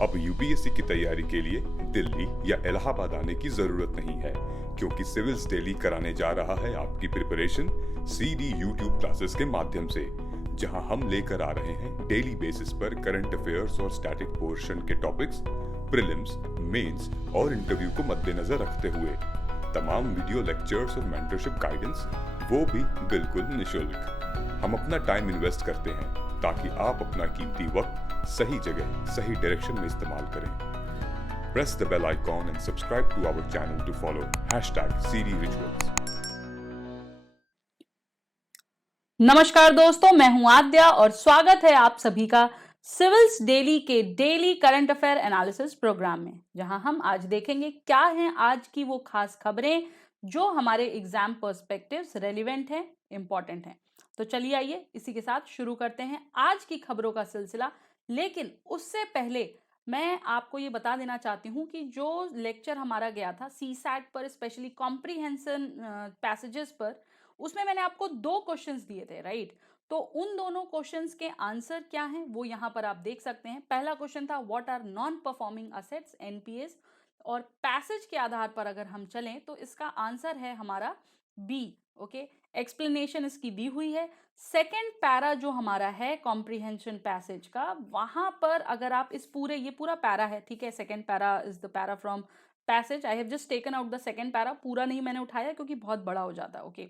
अब यूपीएससी की तैयारी के लिए दिल्ली या इलाहाबाद आने की जरूरत नहीं है, क्योंकि सिविल्स डेली कराने जा रहा है आपकी प्रिपरेशन सीडी यूट्यूब क्लासेस के माध्यम से, जहां हम लेकर आ रहे हैं डेली बेसिस पर करंट अफेयर्स और स्टैटिक पोर्शन के टॉपिक्स, प्रीलिम्स, मेंस और इंटरव्यू को मद्देनजर रखते हुए तमाम वीडियो लेक्चर्स और मेंटरशिप गाइडेंस, वो भी बिल्कुल निशुल्क। हम अपना टाइम इन्वेस्ट करते हैं ताकि आप अपना कीमती वक्त सही जगह सही डायरेक्शन में इस्तेमाल करें। Press the bell icon and subscribe to our channel to follow #CDRituals। नमस्कार दोस्तों, मैं हूं आद्या और स्वागत है आप सभी का सिविल्स डेली के daily current affair analysis programme में, जहां हम आज देखेंगे क्या हैं आज की वो खास खबरें जो हमारे एग्जाम पर्सपेक्टिव्स रेलिवेंट हैं, इंपॉर्टेंट हैं। तो चलिए आइए इसी के साथ शुरू करते हैं आज की खबरों का सिलसिला। लेकिन उससे पहले मैं आपको ये बता देना चाहती हूँ कि जो लेक्चर हमारा गया था सीसैट पर, स्पेशली कॉम्प्रीहेंशन पैसेजेस पर, उसमें मैंने आपको 2 क्वेश्चंस दिए थे, राइट। तो उन दोनों क्वेश्चंस के आंसर क्या हैं वो यहाँ पर आप देख सकते हैं। पहला क्वेश्चन था what are non performing assets, NPS, और पैसेज के आधार पर अगर हम चलें तो इसका आंसर है हमारा बी। ओके, एक्सप्लेनेशन इसकी दी हुई है। सेकेंड पैरा जो हमारा है कॉम्प्रीहेंशन पैसेज का, वहां पर अगर आप इस पूरे, ये पूरा पैरा है, ठीक है, second para is the para from passage. I have just taken out the second para, पूरा नहीं मैंने उठाया क्योंकि बहुत बड़ा हो जाता है। ओके,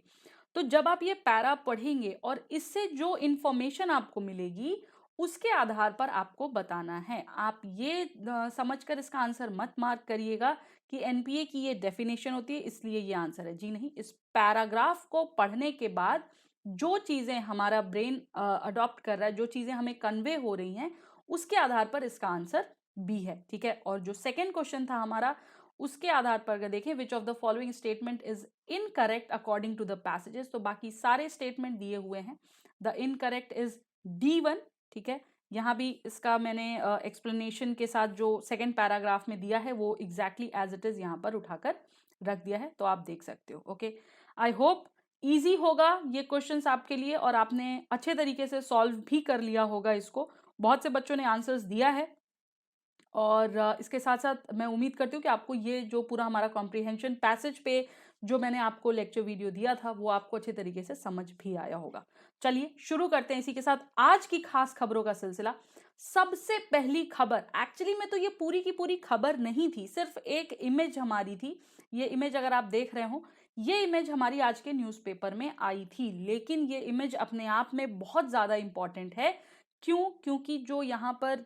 तो जब आप ये पैरा पढ़ेंगे और इससे जो इंफॉर्मेशन आपको मिलेगी उसके आधार पर आपको बताना है। आप ये समझकर इसका आंसर मत मार्क करिएगा कि एनपीए की ये डेफिनेशन होती है इसलिए ये आंसर है। जी नहीं, इस पैराग्राफ को पढ़ने के बाद जो चीजें हमारा ब्रेन अडॉप्ट कर रहा है, जो चीजें हमें कन्वे हो रही हैं, उसके आधार पर इसका आंसर बी है, ठीक है। और जो सेकेंड क्वेश्चन था हमारा, उसके आधार पर अगर देखें which of the following statement is incorrect according to the passages, तो बाकी सारे स्टेटमेंट दिए हुए हैं। द इनकरेक्ट इज D1, ठीक है। यहाँ भी इसका मैंने एक्सप्लेनेशन के साथ जो सेकेंड पैराग्राफ में दिया है वो एग्जैक्टली एज इट इज यहाँ पर उठाकर रख दिया है, तो आप देख सकते हो। ओके, आई होप इजी होगा ये क्वेश्चंस आपके लिए और आपने अच्छे तरीके से सॉल्व भी कर लिया होगा इसको। बहुत से बच्चों ने आंसर्स दिया है और इसके साथ साथ मैं उम्मीद करती हूँ कि आपको ये जो पूरा हमारा कॉम्प्रिहेंशन पैसेज पे जो मैंने आपको लेक्चर वीडियो दिया था वो आपको अच्छे तरीके से समझ भी आया होगा। चलिए शुरू करते हैं इसी के साथ आज की खास खबरों का सिलसिला। सबसे पहली खबर, एक्चुअली में तो ये पूरी की पूरी खबर नहीं थी, सिर्फ एक इमेज हमारी थी। ये इमेज अगर आप देख रहे हो, ये इमेज हमारी आज के न्यूज़पेपर में आई थी, लेकिन ये इमेज अपने आप में बहुत ज्यादा इंपॉर्टेंट है। क्यों? क्योंकि जो यहाँ पर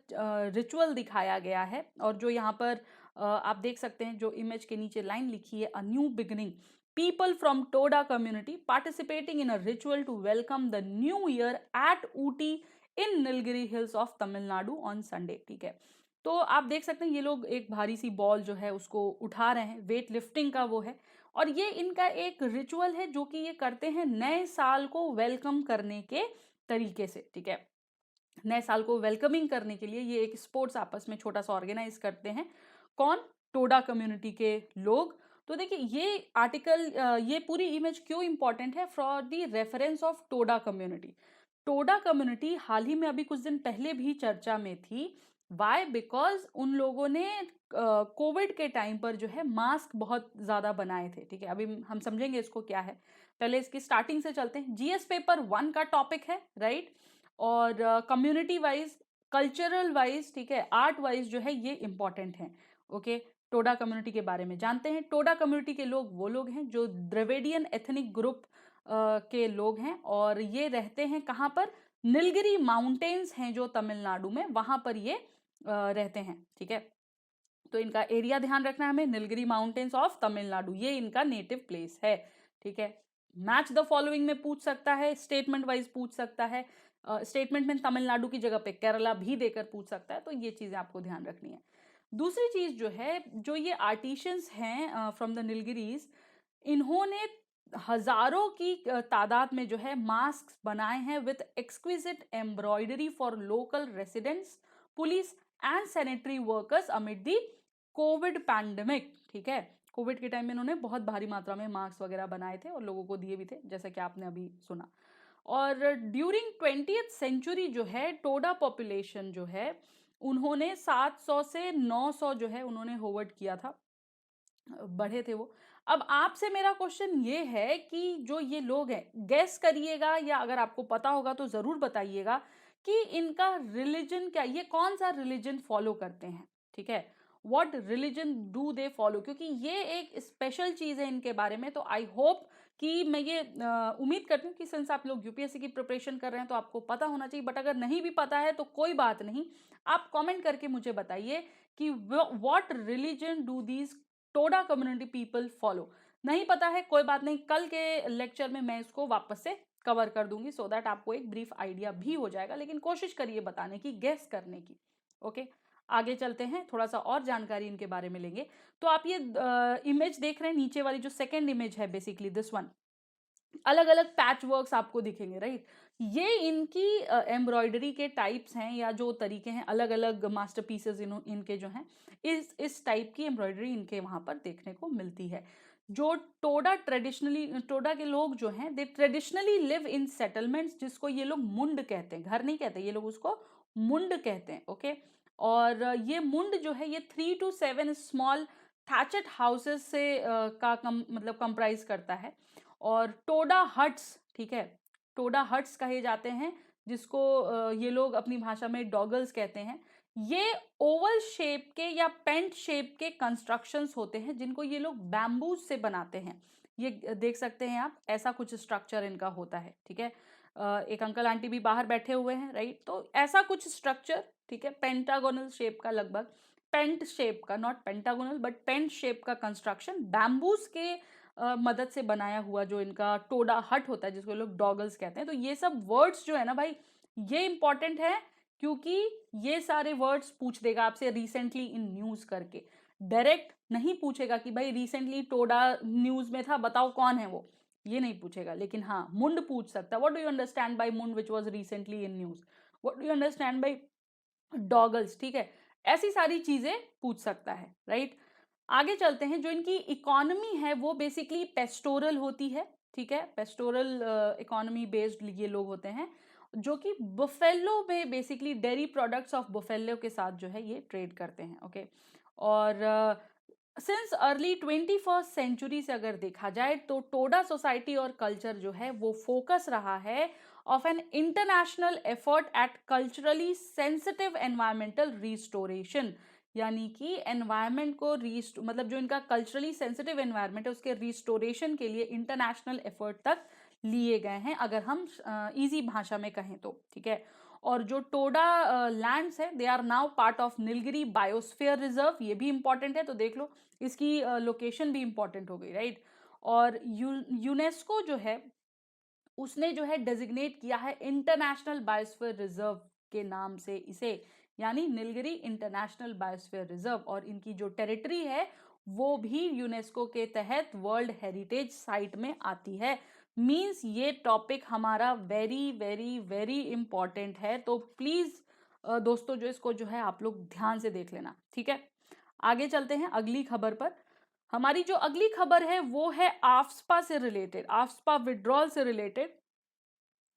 रिचुअल दिखाया गया है और जो यहाँ पर आप देख सकते हैं जो इमेज के नीचे लाइन लिखी है, a new beginning, people from Toda community participating in a ritual to welcome the new year at Ooty in Nilgiri hills of Tamil Nadu on Sunday, ठीक है। तो आप देख सकते हैं ये लोग एक भारी सी बॉल जो है उसको उठा रहे हैं, वेट लिफ्टिंग का वो है, और ये इनका एक रिचुअल है जो कि ये करते हैं नए साल को वेलकम करने के तरीके से, ठीक है। नए साल को वेलकमिंग करने के लिए ये एक स्पोर्ट्स आपस में छोटा सा ऑर्गेनाइज करते हैं। कौन? टोडा कम्युनिटी के लोग। तो देखिए ये आर्टिकल, ये पूरी इमेज क्यों इंपॉर्टेंट है? For the reference of Toda community. Toda community हाल ही में अभी कुछ दिन पहले भी चर्चा में थी। वाई? बिकॉज उन लोगों ने कोविड के टाइम पर जो है मास्क बहुत ज्यादा बनाए थे, ठीक है। अभी हम समझेंगे इसको क्या है, पहले इसकी स्टार्टिंग से चलते हैं। जीएस पेपर 1 का टॉपिक है, राइट। और कम्युनिटी वाइज, कल्चरल वाइज, ठीक है, आर्ट वाइज जो है ये इंपॉर्टेंट है। ओके, टोडा कम्युनिटी के बारे में जानते हैं। टोडा कम्युनिटी के लोग वो लोग हैं जो द्रविडियन एथनिक ग्रुप के लोग हैं और ये रहते हैं कहाँ पर? नीलगिरी माउंटेन्स हैं जो तमिलनाडु में, वहां पर ये रहते हैं, ठीक है। तो इनका एरिया ध्यान रखना है हमें, नीलगिरी माउंटेन्स ऑफ तमिलनाडु, ये इनका नेटिव प्लेस है, ठीक है। मैच द फॉलोइंग में पूछ सकता है, स्टेटमेंट वाइज पूछ सकता है, स्टेटमेंट में तमिलनाडु की जगह पे केरला भी देकर पूछ सकता है, तो ये चीजें आपको ध्यान रखनी है। दूसरी चीज जो है, जो ये आर्टिशियंस हैं फ्रॉम द नीलगिरीज, इन्होंने हजारों की तादाद में जो है मास्क बनाए हैं with exquisite embroidery for local residents, police and sanitary workers amid the Covid pandemic, ठीक है। कोविड के टाइम में इन्होंने बहुत भारी मात्रा में मास्क वगैरह बनाए थे और लोगों को दिए भी थे, जैसा कि आपने अभी सुना। और ड्यूरिंग 20th सेंचुरी जो है टोडा पॉपुलेशन जो है उन्होंने 700 से 900 जो है उन्होंने होवर्ड किया था, बढ़े थे वो। अब आपसे मेरा क्वेश्चन ये है कि जो ये लोग हैं, गेस करिएगा या अगर आपको पता होगा तो ज़रूर बताइएगा कि इनका रिलीजन क्या, ये कौन सा रिलीजन फॉलो करते हैं, ठीक है। What religion do they follow, क्योंकि ये एक स्पेशल चीज़ है इनके बारे में। तो आई होप कि मैं ये उम्मीद करती हूँ कि सिंस आप लोग यूपीएससी की प्रिपरेशन कर रहे हैं तो आपको पता होना चाहिए, बट अगर नहीं भी पता है तो कोई बात नहीं, आप कमेंट करके मुझे बताइए कि what religion do these Toda community people follow. नहीं पता है कोई बात नहीं, कल के लेक्चर में मैं इसको वापस से कवर कर दूंगी, सो दैट आपको एक ब्रीफ आइडिया भी हो जाएगा, लेकिन कोशिश करिए बताने की, गेस करने की। ओके, आगे चलते हैं, थोड़ा सा और जानकारी इनके बारे में लेंगे। तो आप ये इमेज देख रहे हैं, नीचे वाली जो सेकेंड इमेज है, बेसिकली दिस वन, अलग अलग पैच वर्क्स आपको दिखेंगे, राइट। ये इनकी एम्ब्रॉयडरी के टाइप्स हैं या जो तरीके हैं, अलग अलग मास्टरपीसेस इनके जो हैं, इस टाइप की एम्ब्रॉयडरी इनके वहां पर देखने को मिलती है। जो टोडा के लोग जो हैं, दे ट्रेडिशनली लिव इन सेटलमेंट्स, जिसको ये लोग मुंड कहते हैं, घर नहीं कहते ये लोग, उसको मुंड कहते हैं। ओके, और ये मुंड जो है ये 3 to 7 स्मॉल थैचेड हाउसेस से मतलब कंप्राइज करता है। और टोडा हट्स, ठीक है, टोडा हट्स कहे जाते हैं, जिसको ये लोग अपनी भाषा में डॉगल्स कहते हैं। ये ओवल शेप के या पेंट शेप के कंस्ट्रक्शंस होते हैं, जिनको ये लोग बैम्बूज से बनाते हैं। ये देख सकते हैं आप, ऐसा कुछ स्ट्रक्चर इनका होता है, ठीक है। एक अंकल आंटी भी बाहर बैठे हुए हैं, राइट। तो ऐसा कुछ स्ट्रक्चर, ठीक है, पेंटागोनल शेप का, लगभग पेंट शेप का, not pentagonal but pent shape का कंस्ट्रक्शन, बैम्बूज के मदद से बनाया हुआ जो इनका टोडा हट होता है, जिसको लोग डॉगल्स कहते हैं। तो ये सब वर्ड्स जो है ना भाई, ये इंपॉर्टेंट है, क्योंकि ये सारे वर्ड्स पूछ देगा आपसे रिसेंटली इन न्यूज करके। डायरेक्ट नहीं पूछेगा कि भाई रिसेंटली टोडा न्यूज में था, बताओ कौन है वो, ये नहीं पूछेगा। लेकिन हाँ, मुंड पूछ सकता है, what do you understand by mund which was recently in news, what do you understand by डॉगल्स, ठीक है, ऐसी सारी चीजें पूछ सकता है, राइट। आगे चलते हैं। जो इनकी इकोनॉमी है वो बेसिकली पेस्टोरल होती है, ठीक है, पेस्टोरल इकोनॉमी बेस्ड ये लोग होते हैं, जो कि बुफेलो में basically dairy products of buffalo के साथ जो है ये ट्रेड करते हैं। ओके, और सिंस अर्ली 21st सेंचुरी से अगर देखा जाए तो टोडा सोसाइटी और कल्चर जो है वो फोकस रहा है of an international effort at culturally sensitive environmental restoration, यानी कि एनवायरमेंट को मतलब जो इनका कल्चरली सेंसिटिव एनवायरमेंट है उसके रिस्टोरेशन के लिए इंटरनेशनल एफर्ट तक लिए गए हैं, अगर हम इजी भाषा में कहें तो, ठीक है। और जो टोडा लैंड्स है, they are now part of Nilgiri biosphere reserve, ये भी इंपॉर्टेंट है, तो देख लो इसकी लोकेशन भी इंपॉर्टेंट हो गई, राइट। और यूनेस्को जो है उसने जो है डेजिग्नेट किया है इंटरनेशनल बायोस्फीयर रिजर्व के नाम से इसे, यानी नीलगिरी इंटरनेशनल बायोस्फीयर रिजर्व। और इनकी जो टेरिटरी है वो भी यूनेस्को के तहत वर्ल्ड हेरिटेज साइट में आती है। मींस ये टॉपिक हमारा वेरी वेरी वेरी इंपॉर्टेंट है, तो प्लीज दोस्तों जो इसको जो है आप लोग ध्यान से देख लेना, ठीक है। आगे चलते हैं अगली खबर पर। हमारी जो अगली खबर है वो है आफ्स्पा से रिलेटेड, आफ्स्पा विड्रॉल से रिलेटेड।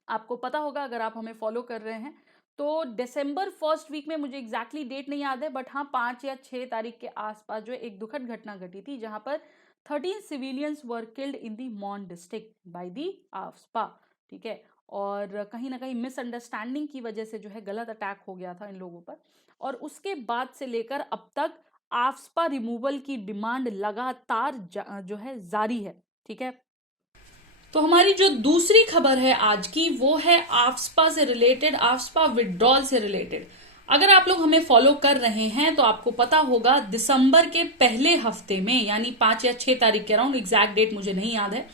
आपको पता होगा अगर आप हमें फॉलो कर रहे हैं तो दिसंबर फर्स्ट वीक में, मुझे एग्जैक्टली डेट नहीं याद है, बट हाँ 5 या 6 तारीख के आसपास जो एक दुखद घटना घटी थी, जहां पर 13 civilians were killed in the Mon district by the AFSPA, ठीक है। और कहीं ना कहीं मिसअंडरस्टैंडिंग की वजह से जो है गलत अटैक हो गया था इन लोगों पर, और उसके बाद से लेकर अब तक आफ्स्पा रिमूवल की डिमांड लगातार जो है जारी है, ठीक है। तो हमारी जो दूसरी खबर है आज की वो है आफ्स्पा से रिलेटेड, आफ्स्पा विड्रॉल से रिलेटेड। अगर आप लोग हमें फॉलो कर रहे हैं तो आपको पता होगा दिसंबर के पहले हफ्ते में, यानी 5 या 6 तारीख के अराउंड, एग्जैक्ट डेट मुझे नहीं याद है,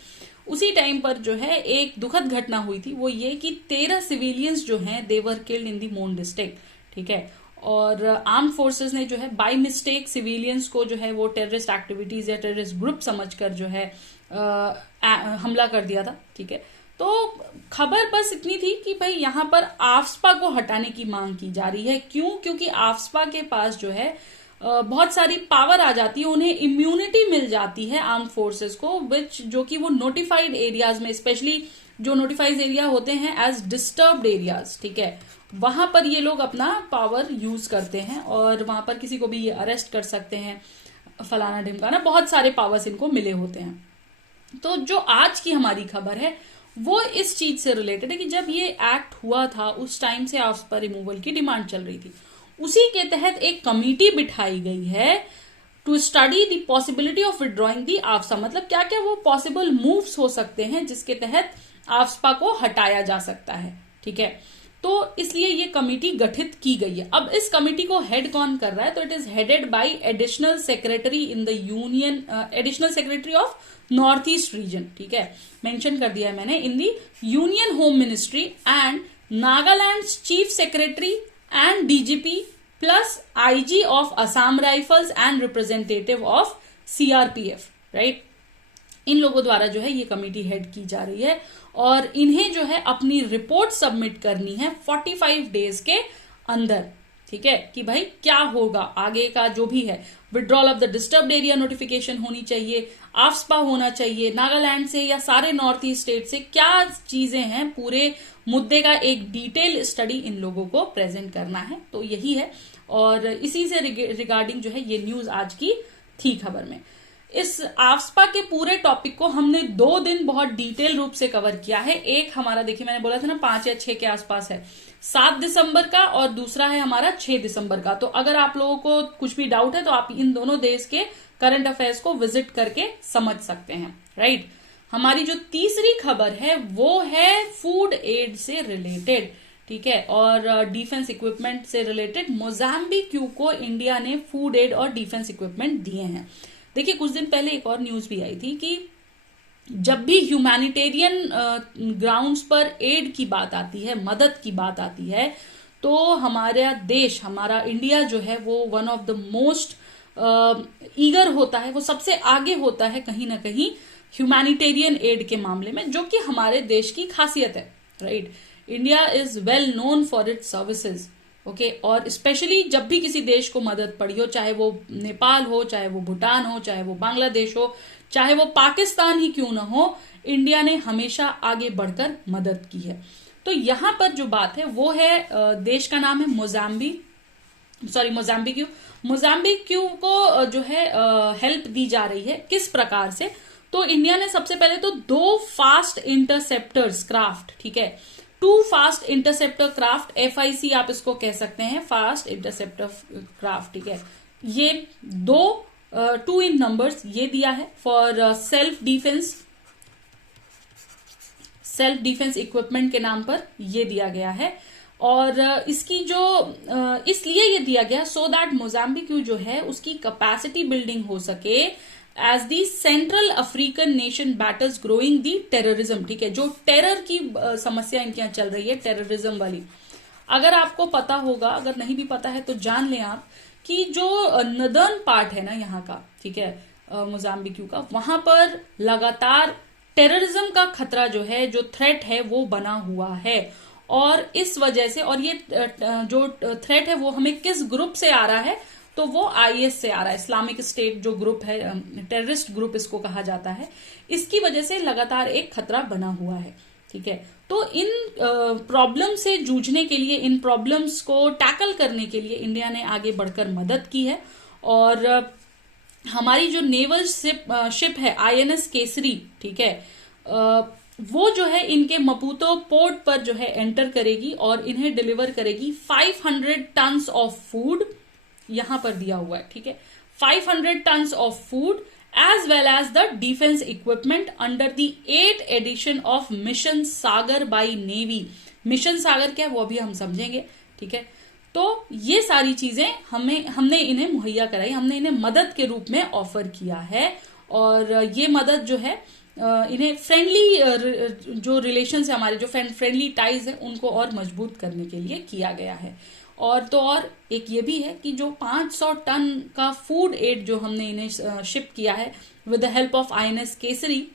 उसी टाइम पर जो है एक दुखद घटना हुई थी। वो ये कि 13 सिविलियंस जो हैं दे वर किल्ड इन दी मोन डिस्ट्रिक्ट, ठीक है। और आर्म फोर्सेस ने जो है बाय मिस्टेक सिविलियंस को जो है वो टेररिस्ट एक्टिविटीज या टेररिस्ट ग्रुप समझकर जो है हमला कर दिया था, ठीक है। तो खबर बस इतनी थी कि भाई यहाँ पर आफ्स्पा को हटाने की मांग की जा रही है। क्यों? क्योंकि आफ्स्पा के पास जो है बहुत सारी पावर आ जाती है, उन्हें इम्यूनिटी मिल जाती है आर्म फोर्सेस को, विच जो कि वो नोटिफाइड एरियाज में, स्पेशली जो नोटिफाइड एरिया होते हैं एज डिस्टर्ब्ड एरियाज, ठीक है, वहां पर ये लोग अपना पावर यूज करते हैं और वहां पर किसी को भी ये अरेस्ट कर सकते हैं, फलाना ढिमकाना, बहुत सारे पावर्स इनको मिले होते हैं। तो जो आज की हमारी खबर है वो इस चीज से रिलेटेड है कि जब ये एक्ट हुआ था उस टाइम से आफ्सपा रिमूवल की डिमांड चल रही थी। उसी के तहत एक कमेटी बिठाई गई है to study the possibility of withdrawing the AFSPA, मतलब क्या क्या वो पॉसिबल मूव्स हो सकते हैं जिसके तहत आफ्सपा को हटाया जा सकता है। ठीक है, तो इसलिए ये कमेटी गठित की गई है। अब इस कमेटी को हेड कौन कर रहा है, तो it is headed by additional secretary in the union, additional secretary of north east region. ठीक है, मेंशन कर दिया है मैंने, in the union home ministry and Nagaland chief secretary and DGP plus IG of Assam rifles and representative of CRPF. Right, इन लोगों द्वारा जो है ये कमेटी हेड की जा रही है और इन्हें जो है अपनी रिपोर्ट सबमिट करनी है 45 डेज के अंदर। ठीक है, कि भाई क्या होगा आगे का जो भी है, withdrawal of the disturbed area notification होनी चाहिए, आफ्सपा होना चाहिए, नागालैंड से या सारे नॉर्थ ईस्ट स्टेट से क्या चीजें हैं, पूरे मुद्दे का एक डिटेल स्टडी इन लोगों को प्रेजेंट करना है। तो यही है और इसी से रिगार्डिंग जो है ये न्यूज आज की थी खबर में। इस आफ्सपा के पूरे टॉपिक को हमने 2 दिन बहुत डिटेल रूप से कवर किया है। एक हमारा देखिए मैंने बोला था ना 5 या 6 के आसपास है, 7 दिसंबर का, और दूसरा है हमारा 6 दिसंबर का। तो अगर आप लोगों को कुछ भी डाउट है तो आप इन दोनों देश के करंट अफेयर्स को विजिट करके समझ सकते हैं। राइट, हमारी जो तीसरी खबर है वो है फूड एड से रिलेटेड। ठीक है, और डिफेंस इक्विपमेंट से रिलेटेड मोजाम्बिक को इंडिया ने फूड एड और डिफेंस इक्विपमेंट दिए हैं। देखिए कुछ दिन पहले एक और न्यूज भी आई थी कि जब भी ह्यूमैनिटेरियन ग्राउंड्स पर एड की बात आती है, मदद की बात आती है, तो हमारा देश, हमारा इंडिया जो है वो one of the most eager होता है, वो सबसे आगे होता है कहीं ना कहीं ह्यूमैनिटेरियन एड के मामले में, जो कि हमारे देश की खासियत है। Right, India is well known for its services. Okay, और स्पेशली जब भी किसी देश को मदद पड़ी हो, चाहे वो नेपाल हो, चाहे वो भूटान हो, चाहे वो बांग्लादेश हो, चाहे वो पाकिस्तान ही क्यों ना हो, इंडिया ने हमेशा आगे बढ़कर मदद की है। तो यहां पर जो बात है वो है, देश का नाम है मोजाम्बिक को जो है हेल्प दी जा रही है। किस प्रकार से, तो इंडिया ने सबसे पहले तो 2 फास्ट इंटरसेप्टर्स क्राफ्ट, ठीक है, 2 फास्ट इंटरसेप्टर क्राफ्ट, FIC आप इसको कह सकते हैं, फास्ट इंटरसेप्टर क्राफ्ट। ठीक है, ये 2 इन नंबर्स ये दिया है फॉर सेल्फ डिफेंस इक्विपमेंट के नाम पर ये दिया गया है। और इसकी जो इसलिए ये दिया गया सो दैट मोजाम्बिक जो है उसकी कैपेसिटी बिल्डिंग हो सके as the central African nation battles growing the terrorism. ठीक है, जो टेरर की समस्या इनके यहाँ चल रही है, टेररिज्म वाली, अगर आपको पता होगा, अगर नहीं भी पता है तो जान लें आप कि जो नदर्न पार्ट है ना यहाँ का, ठीक है, मोजाम्बिक का, वहां पर लगातार टेररिज्म का खतरा जो है, जो थ्रेट है वो बना हुआ है। और इस वजह से, और ये जो थ्रेट है वो हमें किस ग्रुप से आ रहा है, तो वो IS से आ रहा है, इस्लामिक स्टेट जो ग्रुप है, टेररिस्ट ग्रुप इसको कहा जाता है। इसकी वजह से लगातार एक खतरा बना हुआ है। ठीक है, तो इन प्रॉब्लम से जूझने के लिए, इन प्रॉब्लम्स को टैकल करने के लिए इंडिया ने आगे बढ़कर मदद की है। और हमारी जो नेवल शिप है INS केसरी, ठीक है, वो जो है इनके मपूतो पोर्ट पर जो है एंटर करेगी और इन्हें डिलीवर करेगी 500 टन्स ऑफ फूड, यहां पर दिया हुआ है। ठीक है, 500 tons of food as well as the defence equipment under the 8th edition of mission Sagar by navy. Mission Sagar क्या है वो अभी हम समझेंगे। ठीक है, तो ये सारी चीजें हमने इन्हें मुहैया कराई, हमने इन्हें मदद के रूप में ऑफर किया है। और ये मदद जो है इन्हें फ्रेंडली जो रिलेशंस है हमारे, जो फ्रेंडली टाइज है, उनको और मजबूत करने के लिए किया गया है। और तो और एक ये भी है कि जो 500 टन का फूड एड जो हमने इन्हें शिप किया है with the help of INS Kesari,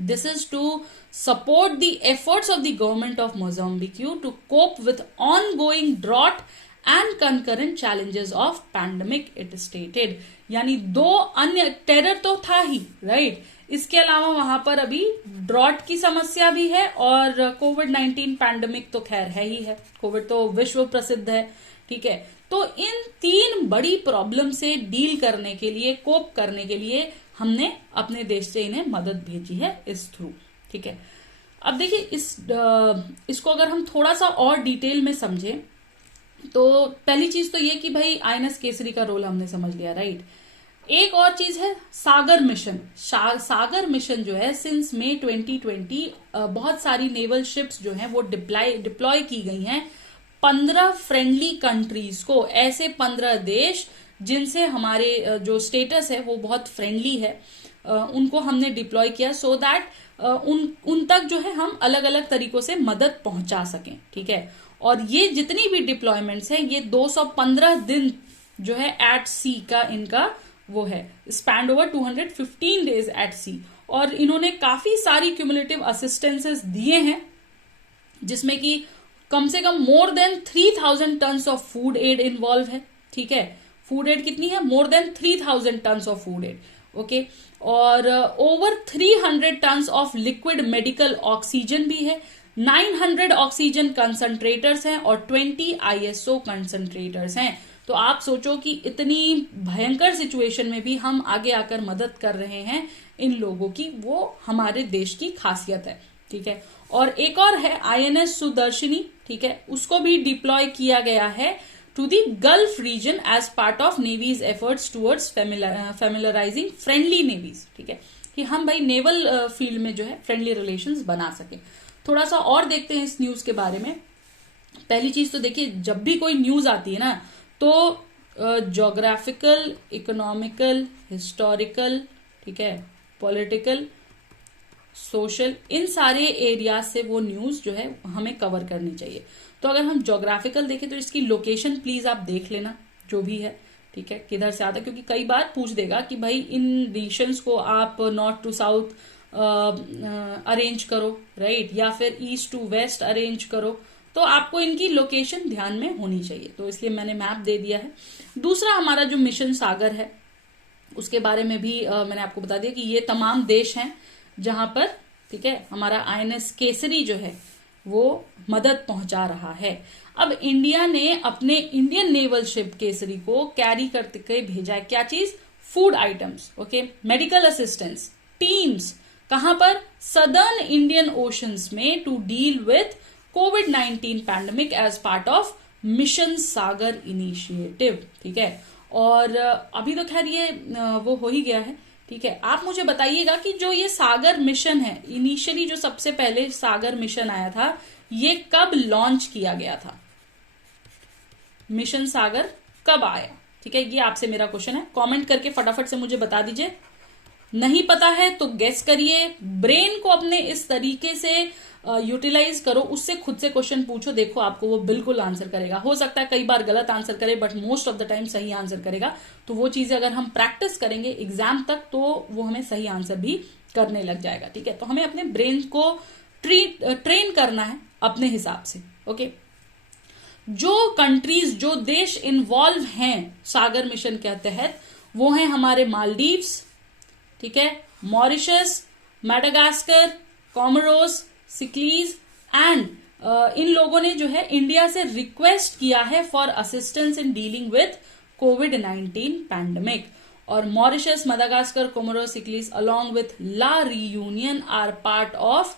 this is to support the efforts of the government of Mozambique to cope with ongoing drought and concurrent challenges of pandemic it stated. यानी दो अन्य, terror तो था ही, राइट, इसके अलावा वहां पर अभी ड्रॉट की समस्या भी है और कोविड-19 पैंडेमिक तो खैर है ही है, कोविड तो विश्व प्रसिद्ध है, ठीक है। तो इन तीन बड़ी प्रॉब्लम से डील करने के लिए, कोप करने के लिए हमने अपने देश से इन्हें मदद भेजी है इस थ्रू, ठीक है। अब देखिए इसको अगर हम थोड़ा सा और डिटेल में समझें तो पहली चीज तो ये कि भाई आईएनएस केसरी का रोल हमने समझ लिया, राइट। एक और चीज है सागर मिशन। सागर मिशन जो है सिंस मई 2020 बहुत सारी नेवल शिप्स जो हैं वो डिप्लॉय की गई हैं 15 फ्रेंडली कंट्रीज को, ऐसे 15 देश जिनसे हमारे जो स्टेटस है वो बहुत फ्रेंडली है, उनको हमने डिप्लॉय किया सो दैट उन तक जो है हम अलग अलग तरीकों से मदद पहुंचा सकें, ठीक है। और ये जितनी भी डिप्लॉयमेंट्स हैं ये 215 दिन जो है एट सी का इनका वो है, स्पैंड ओवर 215 डेज एट सी। और इन्होंने काफी सारी क्यूमुलेटिव असिस्टेंसेस दिए हैं जिसमें कि कम से कम more than 3000 tons of food aid involve है, ठीक है। फूड एड कितनी है? More than 3000 tons of food aid, okay. और over 300 tons of liquid medical oxygen भी है, 900 ऑक्सीजन कंसंट्रेटर्स हैं और 20 आईएसओ कंसंट्रेटर्स हैं। तो आप सोचो कि इतनी भयंकर सिचुएशन में भी हम आगे आकर मदद कर रहे हैं इन लोगों की, वो हमारे देश की खासियत है, ठीक है। और एक और है आईएनएस सुदर्शनी, ठीक है, उसको भी डिप्लॉय किया गया है to the gulf region as part of navy's efforts towards familiarising friendly navies, ठीक है, कि हम भाई नेवल फील्ड में जो है फ्रेंडली रिलेशंस बना सके। थोड़ा सा और देखते हैं इस न्यूज के बारे में। पहली चीज तो देखिए, जब भी कोई न्यूज आती है ना तो ज्योग्राफिकल, इकोनॉमिकल, हिस्टोरिकल, ठीक है, पॉलिटिकल, सोशल, इन सारे एरिया से वो न्यूज जो है हमें कवर करनी चाहिए। तो अगर हम ज्योग्राफिकल देखें तो इसकी लोकेशन प्लीज आप देख लेना जो भी है, ठीक है, किधर से आता है, क्योंकि कई बार पूछ देगा कि भाई इन नेशंस को आप नॉर्थ टू साउथ अरेंज करो, राइट, या फिर ईस्ट टू वेस्ट अरेंज करो, तो आपको इनकी लोकेशन ध्यान में होनी चाहिए। तो इसलिए मैंने मैप दे दिया है। दूसरा हमारा जो मिशन सागर है उसके बारे में भी मैंने आपको बता दिया कि ये तमाम देश हैं जहां पर, ठीक है, हमारा आईएनएस केसरी जो है वो मदद पहुंचा रहा है। अब इंडिया ने अपने इंडियन नेवल शिप केसरी को कैरी करके भेजा है क्या चीज? Food items, okay, medical assistance, teams, कहां पर? सदर्न इंडियन ओशंस में टू डील विथ कोविड-19 pandemic as part of mission Sagar initiative, ठीक है। और अभी तो खैर ये वो हो ही गया है, ठीक है। आप मुझे बताइएगा कि जो ये सागर मिशन है, इनिशियली जो सबसे पहले सागर मिशन आया था, ये कब लॉन्च किया गया था? मिशन सागर कब आया? ठीक है, ये आपसे मेरा क्वेश्चन है। कमेंट करके फटाफट से मुझे बता दीजिए। नहीं पता है तो गेस करिए, ब्रेन को अपने इस तरीके से यूटिलाइज करो, उससे खुद से क्वेश्चन पूछो, देखो आपको वो बिल्कुल आंसर करेगा। हो सकता है कई बार गलत आंसर करे but most of the time सही आंसर करेगा। तो वो चीजें अगर हम प्रैक्टिस करेंगे एग्जाम तक तो वो हमें सही आंसर भी करने लग जाएगा, ठीक है। तो हमें अपने ब्रेन को ट्रेन करना है अपने हिसाब से, ओके। जो कंट्रीज, जो देश इन्वॉल्व हैं सागर मिशन के तहत, वो हैं हमारे मालदीव्स, ठीक है, Mauritius, Madagascar, Comoros, Seychelles and इन लोगों ने जो है इंडिया से रिक्वेस्ट किया है for assistance in dealing with कोविड-19 पैंडेमिक। और Mauritius, Madagascar, Comoros, Seychelles along with La Reunion are part of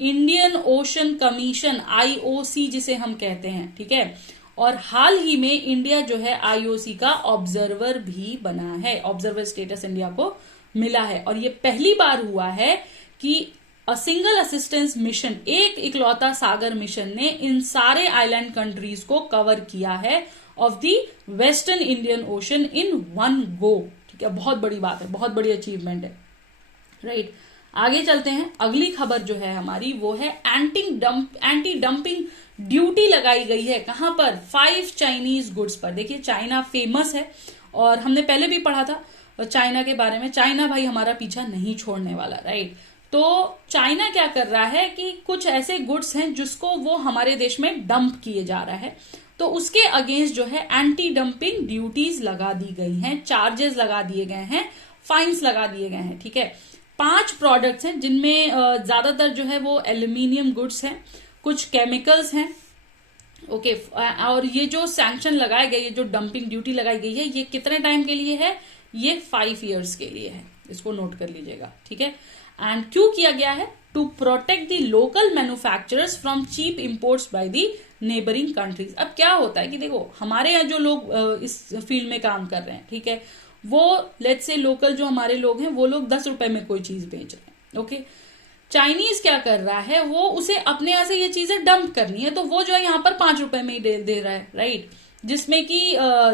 Indian Ocean Commission, IOC जिसे हम कहते हैं, ठीक है। और हाल ही में इंडिया जो है आईओसी का ऑब्जर्वर भी बना है, ऑब्जर्वर स्टेटस इंडिया को मिला है। और ये पहली बार हुआ है कि सिंगल असिस्टेंस मिशन, एक इकलौता सागर मिशन ने इन सारे आइलैंड कंट्रीज को कवर किया है of the western Indian ocean in one go, ठीक है। बहुत बड़ी बात है, बहुत बड़ी अचीवमेंट है, राइट। आगे चलते हैं। अगली खबर जो है हमारी वो है एंटी डंपिंग ड्यूटी लगाई गई है। कहां पर? 5 चाइनीज गुड्स पर। देखिए चाइना फेमस है और हमने पहले भी पढ़ा था चाइना के बारे में। चाइना भाई हमारा पीछा नहीं छोड़ने वाला, राइट। तो चाइना क्या कर रहा है कि कुछ ऐसे गुड्स हैं जिसको वो हमारे देश में डंप किए जा रहा है। तो उसके अगेंस्ट जो है एंटी डंपिंग ड्यूटीज लगा दी गई हैं, चार्जेस लगा दिए गए हैं, फाइन्स लगा दिए गए हैं। ठीक है, 5 प्रोडक्ट्स हैं जिनमें ज्यादातर जो है वो एल्यूमिनियम गुड्स हैं, कुछ केमिकल्स हैं। ओके, और ये जो सैंक्शन लगाए गए, ये जो डंपिंग ड्यूटी लगाई गई है, ये कितने टाइम के लिए है? ये 5 ईयर्स के लिए है, इसको नोट कर लीजिएगा। ठीक है, एंड क्यों किया गया है? To protect the local manufacturers from cheap imports by the neighbouring countries. अब क्या होता है कि देखो, हमारे यहाँ जो लोग इस फील्ड में काम कर रहे हैं, ठीक है, वो लेट्स से लोकल जो हमारे लोग हैं, वो लोग 10 रुपए में कोई चीज बेच रहे हैं। ओके, चाइनीज क्या कर रहा है, वो उसे अपने यहाँ से ये चीजें डंप करनी है, तो वो जो है यहाँ पर 5 रुपए में ही दे रहा है, राइट, जिसमें कि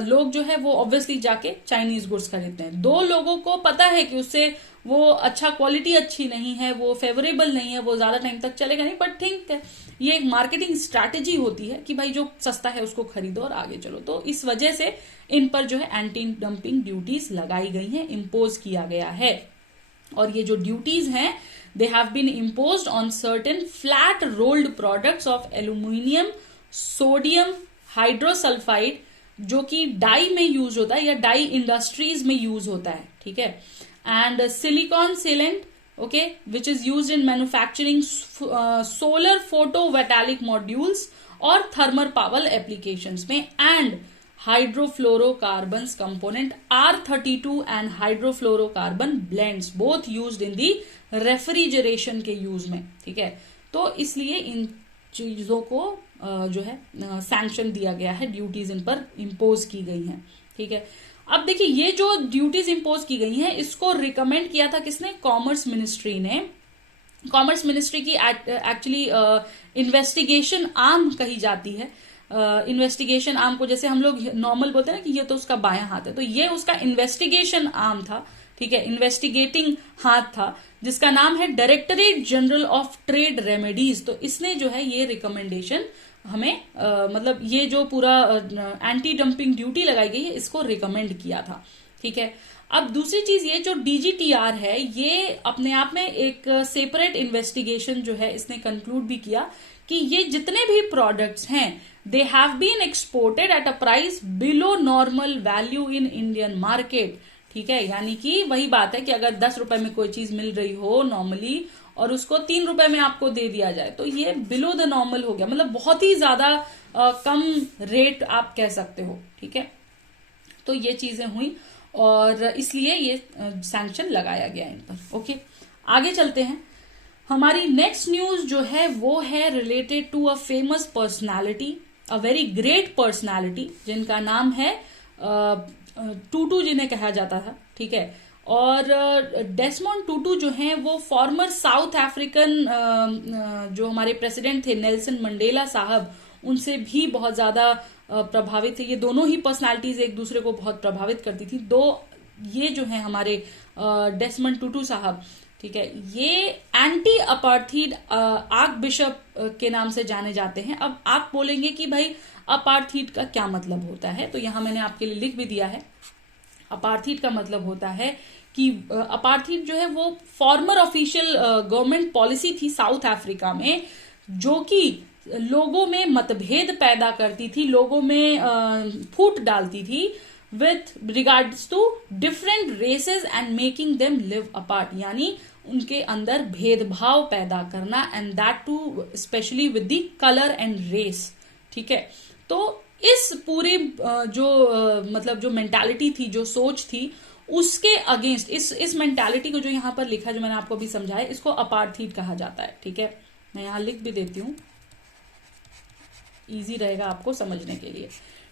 लोग जो है वो ऑब्वियसली जाके चाइनीज गुड्स खरीदते हैं। 2 लोगों को पता है कि उससे वो अच्छा, क्वालिटी अच्छी नहीं है, वो फेवरेबल नहीं है, वो ज्यादा टाइम तक चलेगा नहीं, बट थिंक ये एक मार्केटिंग स्ट्रैटेजी होती है कि भाई जो सस्ता है उसको खरीदो और आगे चलो। तो इस वजह से इन पर जो है एंटी डंपिंग ड्यूटीज लगाई गई हैं, इम्पोज किया गया है। और ये जो ड्यूटीज हैं, they have been imposed on certain flat rolled products of aluminium, sodium hydrosulfide, जो कि डाई में यूज होता है या डाई इंडस्ट्रीज में यूज होता है। ठीक है, and silicon sealant, okay, which is use in manufacturing solar photovoltaic modules और थर्मल पावर एप्लीकेशंस में, and hydrofluorocarbons component R32 and hydrofluorocarbon blends both used in the refrigeration के यूज में। ठीक है, तो इसलिए इन चीजों को जो है सैंक्शन दिया गया है, ड्यूटीज इन पर इम्पोज की गई हैं। ठीक है, अब देखिए, ये जो ड्यूटीज इम्पोज की गई हैं, इसको रिकमेंड किया था किसने? कॉमर्स मिनिस्ट्री ने। कॉमर्स मिनिस्ट्री की एक्चुअली इन्वेस्टिगेशन आर्म कही जाती है। इन्वेस्टिगेशन आर्म को जैसे हम लोग नॉर्मल बोलते हैं ना कि ये तो उसका बायां हाथ है, तो ये उसका इन्वेस्टिगेशन आर्म था। ठीक है, इन्वेस्टिगेटिंग हाथ था, जिसका नाम है directorate general of trade remedies. तो इसने जो है ये रिकमेंडेशन हमें मतलब ये जो पूरा एंटी डंपिंग ड्यूटी लगाई गई है, इसको रिकमेंड किया था। ठीक है, अब दूसरी चीज, ये जो DGTR है, ये अपने आप में एक सेपरेट इन्वेस्टिगेशन जो है इसने कंक्लूड भी किया कि ये जितने भी प्रोडक्ट्स हैं, they have been exported at a price below normal value in Indian market. ठीक है, यानी कि वही बात है कि अगर 10 रुपए में कोई चीज मिल रही हो नॉर्मली और उसको 3 रुपए में आपको दे दिया जाए, तो ये बिलो द नॉर्मल हो गया, मतलब बहुत ही ज्यादा कम रेट आप कह सकते हो। ठीक है, तो ये चीजें हुई और इसलिए ये सैंक्शन लगाया गया इन पर। ओके, आगे चलते हैं। हमारी नेक्स्ट न्यूज जो है वो है related to a famous personality, a very great personality, जिनका नाम है टूटू, जिन्हें कहा जाता था। ठीक है, और डेस्मोंड टूटू जो हैं वो फॉर्मर साउथ अफ्रीकन जो हमारे प्रेसिडेंट थे नेल्सन मंडेला साहब, उनसे भी बहुत ज्यादा प्रभावित थे। ये दोनों ही पर्सनालिटीज एक दूसरे को बहुत प्रभावित करती थी। ये जो है हमारे डेस्मोंड टूटू साहब, ठीक है, ये एंटी अपार्थीड आर्क बिशप के नाम से जाने जाते हैं। अब आप बोलेंगे कि भाई अपार्थीड का क्या मतलब होता है, तो यहां मैंने आपके लिए लिख भी दिया है। अपार्थीड का मतलब होता है कि अपार्थीड जो है वो फॉर्मर ऑफिशियल गवर्नमेंट पॉलिसी थी साउथ अफ्रीका में, जो कि लोगों में मतभेद पैदा करती थी, लोगों में फूट डालती थी with regards to different races and making them live apart, यानी उनके अंदर भेदभाव पैदा करना, and that too especially with the color and race। ठीक है, तो इस पूरी जो मतलब जो मेंटालिटी थी, जो सोच थी, उसके अगेंस्ट इस मेंटालिटी को जो यहाँ पर लिखा, जो मैंने आपको भी समझाया, इसको अपार्थीड कहा जाता है। ठीक है, मैं यहाँ लिख भी देती हूँ, इजी रहेगा आपको समझने के लिए।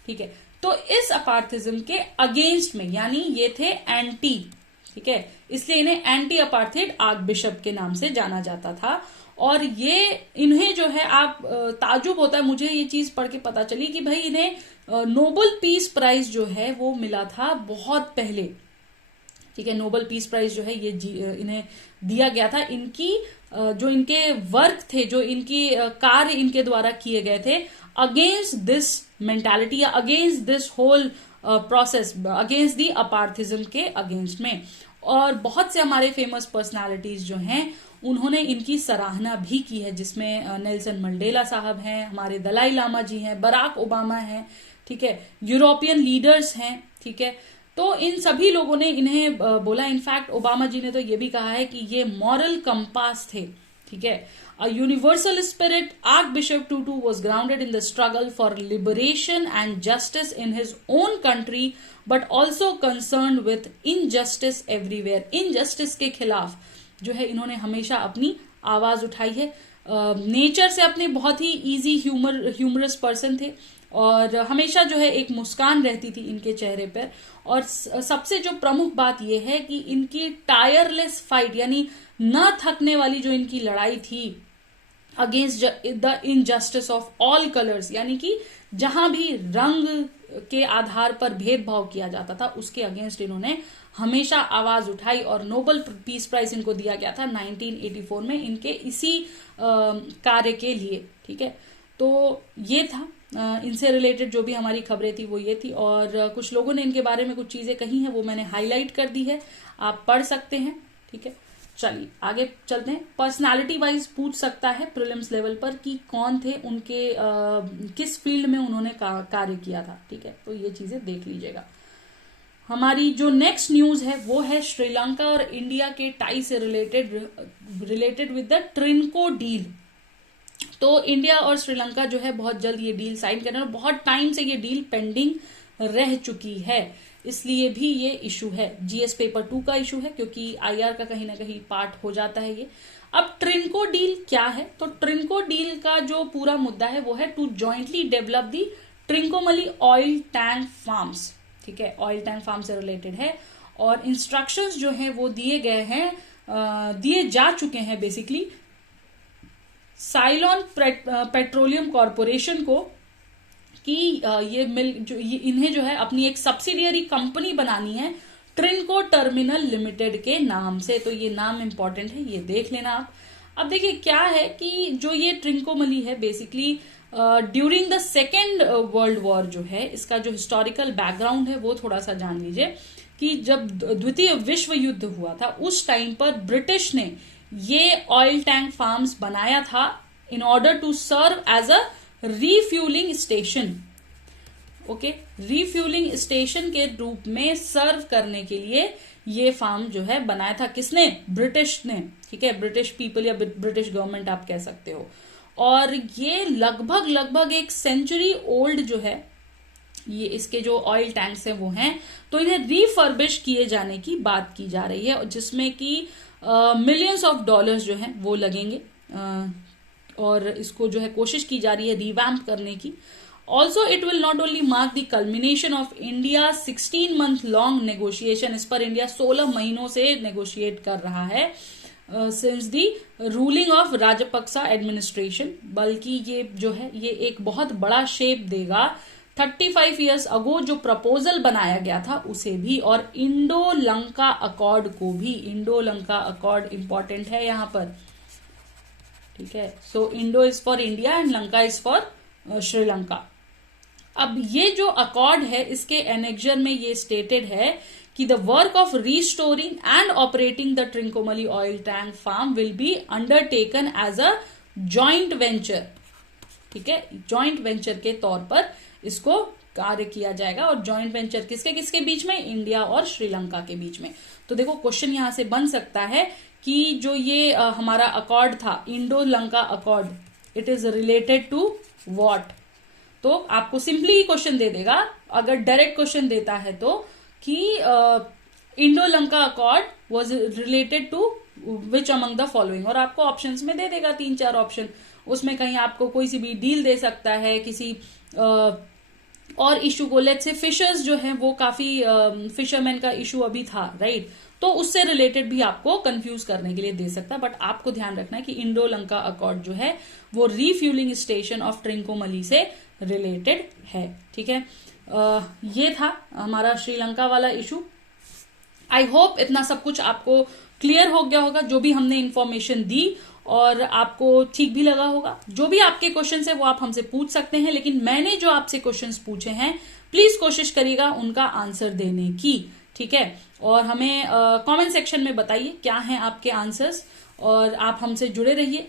ठीक है, तो इस अपार्थिज्म के अगेंस्ट में, यानी ये थे एंटी, ठीक है, इसलिए इन्हें एंटी अपार्थीड आर्क बिशप के नाम से जाना जाता था। और ये इन्हें जो है, आप ताजुब होता है, मुझे ये चीज पढ़ के पता चली कि भाई इन्हें नोबेल पीस प्राइज जो है वो मिला था बहुत पहले। ठीक है, नोबेल पीस प्राइज जो है ये इन्हें दिया गया था। इनकी जो इनके वर्क थे, जो इनकी कार्य इनके द्वारा किए गए थे अगेंस्ट दिस मेंटालिटी या against this whole process, against the apartheidism के अगेंस्ट में। और बहुत से हमारे फेमस पर्सनालिटीज जो हैं उन्होंने इनकी सराहना भी की है, जिसमें नेल्सन मंडेला साहब हैं, हमारे दलाई लामा जी हैं, बराक ओबामा हैं, ठीक है, यूरोपियन लीडर्स हैं, ठीक है। तो इन सभी लोगों ने इन्हें बोला। इनफैक्ट ओबामा जी ने तो ये भी कहा है कि ये मॉरल कंपास थे, ठीक है। A universal spirit, Archbishop Tutu was grounded in the struggle for liberation and justice in his own country, but also concerned with injustice everywhere. Injustice के खिलाफ जो है इन्होंने हमेशा अपनी आवाज उठाई है। नेचर से अपने बहुत ही इजी ह्यूमरस पर्सन थे और हमेशा जो है एक मुस्कान रहती थी इनके चेहरे पर। और सबसे जो प्रमुख बात यह है कि इनकी टायरलेस फाइट, यानी न थकने वाली जो इनकी लड़ाई थी against the injustice of all colours, यानी कि जहां भी रंग के आधार पर भेदभाव किया जाता था उसके अगेंस्ट इन्होंने हमेशा आवाज उठाई। और नोबेल पीस प्राइज इनको दिया गया था 1984 में इनके इसी कार्य के लिए, ठीक है। तो ये था इनसे रिलेटेड जो भी हमारी खबरें थी वो ये थी। और कुछ लोगों ने इनके बारे में कुछ चीजें कही हैं, वो मैंने हाईलाइट कर दी है, आप पढ़ सकते हैं, ठीक है। चलिए आगे चलते हैं। पर्सनालिटी वाइज पूछ सकता है प्रीलिम्स लेवल पर कि कौन थे, उनके किस फील्ड में उन्होंने कार्य किया था, ठीक है। तो ये चीजें देख लीजिएगा। हमारी जो नेक्स्ट न्यूज है वो है श्रीलंका और इंडिया के टाई से रिलेटेड विद द ट्रिनको डील। तो इंडिया और श्रीलंका जो है बहुत जल्द ये डील साइन कर रहे हैं। बहुत टाइम से ये डील पेंडिंग रह चुकी है, इसलिए भी ये इशू है। जीएस पेपर 2 का इशू है क्योंकि आईआर का कहीं ना कहीं पार्ट हो जाता है ये। अब ट्रिनको डील क्या है? तो ट्रिनको डील का जो पूरा मुद्दा है वो है to jointly develop the Trincomalee oil tank farms, ठीक है। ऑयल टैंक फार्म से रिलेटेड है और इंस्ट्रक्शंस जो है वो दिए जा चुके हैं बेसिकली साइलॉन पेट्रोलियम कॉरपोरेशन को कि इन्हें जो है अपनी एक सब्सिडियरी कंपनी बनानी है ट्रिनको टर्मिनल लिमिटेड के नाम से। तो ये नाम इंपॉर्टेंट है, ये देख लेना आप। अब देखिए क्या है कि जो ये ट्रिंकोमली है basically during the second world war जो है, इसका जो हिस्टोरिकल बैकग्राउंड है वो थोड़ा सा जान लीजिए कि जब द्वितीय विश्व युद्ध हुआ था उस टाइम पर ब्रिटिश ने ये ऑयल टैंक फार्म्स बनाया था in order to serve as a refuelling station, okay. Refuelling station के रूप में सर्व करने के लिए ये फार्म जो है बनाया था किसने? ब्रिटिश ने, ठीक है। ब्रिटिश पीपल या ब्रिटिश गवर्नमेंट आप कह सकते हो। और ये लगभग 1 सेंचुरी ओल्ड जो है ये इसके जो ऑयल टैंक्स हैं वो हैं। तो इन्हें रिफर्बिश किए जाने की बात की जा रही है जिसमें कि मिलियंस ऑफ डॉलर्स जो हैं वो लगेंगे और इसको जो है कोशिश की जा रही है रिवैम्प करने की। Also it will not only mark the culmination of India 16 month long negotiation. इस पर इंडिया 16 महीनों से नेगोशिएट कर रहा है since the ruling of Rajapaksa administration. बल्कि ये जो है ये एक बहुत बड़ा शेप देगा 35 ईयर्स अगो जो प्रपोजल बनाया गया था उसे भी, और इंडो लंका अकॉर्ड को भी। इंडो लंका अकॉर्ड इंपॉर्टेंट है यहां पर, ठीक है। So Indo is for India and Lanka is for Sri. अब ये जो अकॉर्ड है इसके एनेक्जर में ये स्टेटेड है कि the work of restoring and operating the Trincomalee oil tank farm will be undertaken as a joint venture, ठीक है। जॉइंट वेंचर के तौर पर इसको कार्य किया जाएगा। और जॉइंट वेंचर किसके बीच में? इंडिया और श्रीलंका के बीच में। तो देखो क्वेश्चन यहां से बन सकता है कि जो ये हमारा अकॉर्ड था Indo Lanka accord, it is related to what? तो आपको सिंपली क्वेश्चन दे देगा अगर डायरेक्ट क्वेश्चन देता है तो कि Indo Lanka accord was related to which among the following, और आपको ऑप्शंस में दे देगा 3-4 ऑप्शन। उसमें कहीं आपको कोई सी भी डील दे सकता है किसी और इशू को। लेट्स से फिशर्स जो है वो काफी फिशरमैन का इशू अभी था, राइट? तो उससे रिलेटेड भी आपको कंफ्यूज करने के लिए दे सकता है। बट आपको ध्यान रखना है कि इंडो लंका अकॉर्ड जो है वो रिफ्यूलिंग स्टेशन ऑफ ट्रिंकोमली से रिलेटेड है, ठीक है। ये था हमारा श्रीलंका वाला इशू। आई होप इतना सब कुछ आपको क्लियर हो गया होगा, जो भी हमने इंफॉर्मेशन दी, और आपको ठीक भी लगा होगा। जो भी आपके क्वेश्चंस है वो आप हमसे पूछ सकते हैं, लेकिन मैंने जो आपसे क्वेश्चंस पूछे हैं प्लीज कोशिश करिएगा उनका आंसर देने की, ठीक है। और हमें कमेंट सेक्शन में बताइए क्या हैं आपके आंसर्स, और आप हमसे जुड़े रहिए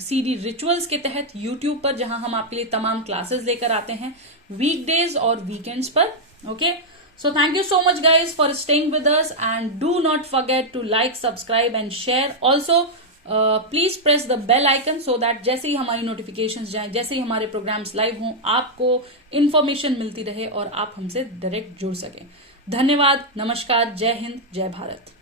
#CD रिचुअल्स के तहत यूट्यूब पर, जहां हम आपके लिए तमाम क्लासेस लेकर आते हैं वीकडेज और वीकेंड्स पर. Okay, so thank you so much guys for staying with us, and do not forget to like, subscribe and share. Also please press the bell icon so that जैसे ही हमारी notifications जाएं, जैसे ही हमारे programmes live हों, आपको information मिलती रहे और आप हमसे डायरेक्ट जुड़ सकें. धन्यवाद, नमस्कार, जय हिंद, जय भारत.